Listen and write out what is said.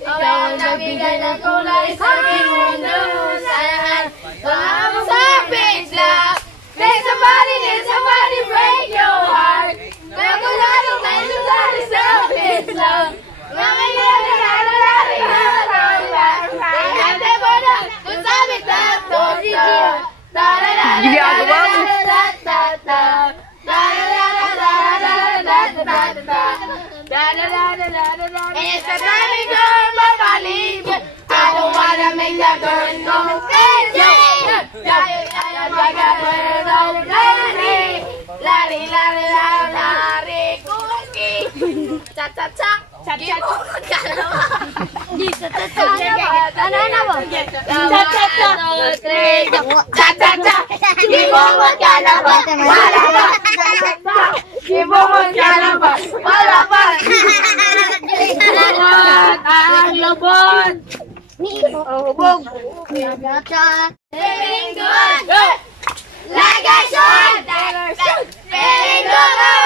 Ikaw ang nagbigay ng kulay sa aking mundo. Sa page lang. Let somebody break your heart. Pero kung lalo tayo sasali sa page lang. It's a baby girl, my body. I don't wanna make that girl go crazy. Feeling good, like I should. Feeling good.